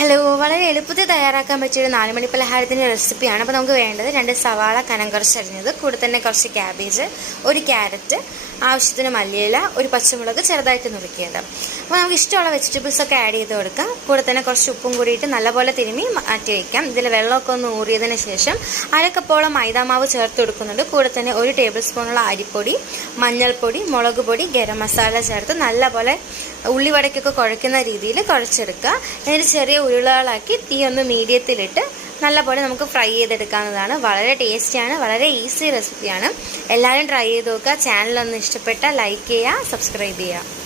Hello, വളരെ എളുപ്പത്തിൽ തയ്യാറാക്കാൻ പറ്റിയൊരു 4 മണി പലഹാരത്തിൻ്റെ റെസിപ്പിയാണ്. അപ്പോൾ നമുക്ക് വേണ്ടത് 2 സവാള കനം കുറച്ചരിഞ്ഞത്, കൂടെ തന്നെ കുറച്ച് ക്യാബേജ്, ഒരു ക്യാരറ്റ്, ആവശ്യത്തിന് മല്ലിയില, ഒരു പച്ചമുളക് ചെറുതായിട്ട് നുറുക്കിയത്. അപ്പോൾ നമുക്ക് ഇഷ്ടമുള്ള വെജിറ്റബിൾസൊക്കെ ആഡ് ചെയ്ത് കൊടുക്കാം. കൂടെ തന്നെ കുറച്ച് ഉപ്പും കൂടിയിട്ട് നല്ലപോലെ തിരുമ്മി മാറ്റി വയ്ക്കാം. ഇതിൽ വെള്ളമൊക്കെ ഒന്ന് ഊറിയതിന് ശേഷം അരക്കപ്പോളം മൈദാമാവ് ചേർത്ത് കൊടുക്കുന്നുണ്ട്. കൂടെ തന്നെ 1 ടേബിൾ സ്പൂണുള്ള അരിപ്പൊടി, മഞ്ഞൾപ്പൊടി, മുളക് പൊടി, ഗരം മസാല ചേർത്ത് നല്ലപോലെ ഉള്ളിവടക്കൊക്കെ കുഴയ്ക്കുന്ന രീതിയിൽ കുഴച്ചെടുക്കുക. എന്നിട്ട് ചെറിയ ഉരുളകളാക്കി തീ ഒന്ന് മീഡിയത്തിലിട്ട് നല്ലപോലെ നമുക്ക് ഫ്രൈ ചെയ്തെടുക്കാവുന്നതാണ്. വളരെ ടേസ്റ്റിയാണ്, വളരെ ഈസി റെസിപ്പിയാണ്. എല്ലാവരും ട്രൈ ചെയ്ത് നോക്കുക. ചാനലൊന്ന് ഇഷ്ടപ്പെട്ടാൽ ലൈക്ക് ചെയ്യുക, സബ്സ്ക്രൈബ് ചെയ്യുക.